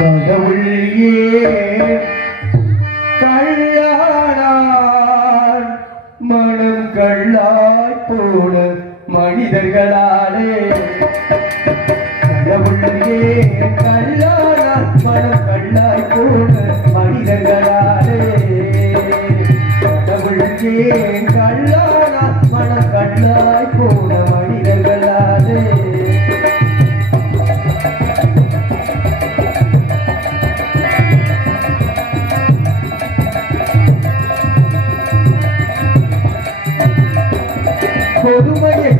கடவுள் ஏன் மனம் கல்லாய் போன மனிதர்களாலே. கடவுள் ஏன் மனம் கல்லாய் போன மனிதர்களாலே. கடவுள் ஏன் கல்லானான் மனம் கல்லாய் போன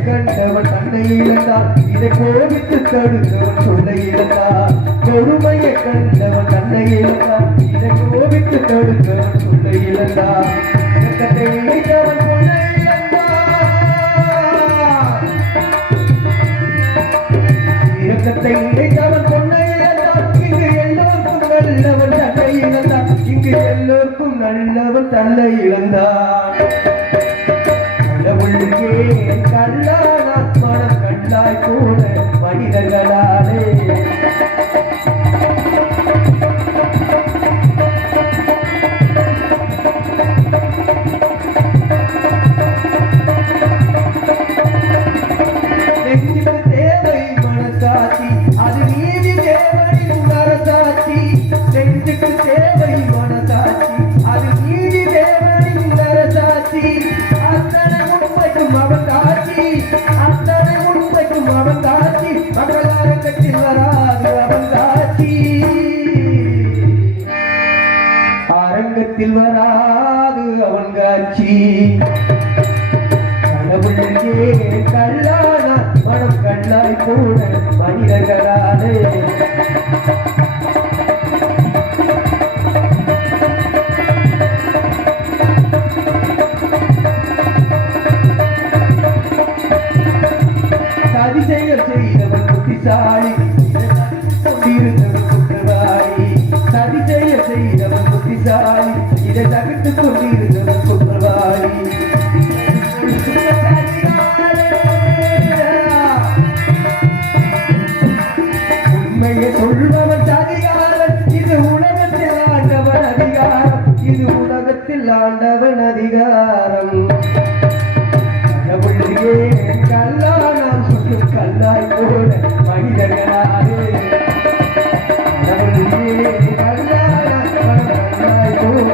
கண்டவன் தன்னை இழந்தான் இதை கோபித்து தடுத்தவன் சொல்லை இழந்தான் கொடுமையை கண்டவன் தன்னை இழந்தான் இதை கோபித்து தடுத்தவன் சொல்லை இழந்தான் இழந்தான் இரக்கத்தை இழந்தான் இங்கு எல்லோருக்கும் நல்லவன் தன்னை இழந்தான் இங்கு எல்லோருக்கும் நல்லவன் தன்னை இழந்தான் கல்லான மனம் கண்டாய் கூட மனிதர்களாலே. அரங்கத்தில் வராது அவன் காட்சி. கடவுளுக்கே கல்லான மனம் கண்ணாய் போன மனிதர்களாலே. புத்திசாலி கொண்டிருந்தவன் குற்றவாளி சதி செய்ய செய்தவன் புத்திசாலி. இதை தவிர்த்து கொண்டிருந்தவன் குற்றவாளி உண்மையை சொல்பவன் அதிகாரம் இது உலகத்தில் ஆண்டவன் அதிகாரம். இது உலகத்தில் ஆண்டவன் அதிகாரம். கல்லாய் போல மனிதர்களாலே. கல்லாய் போல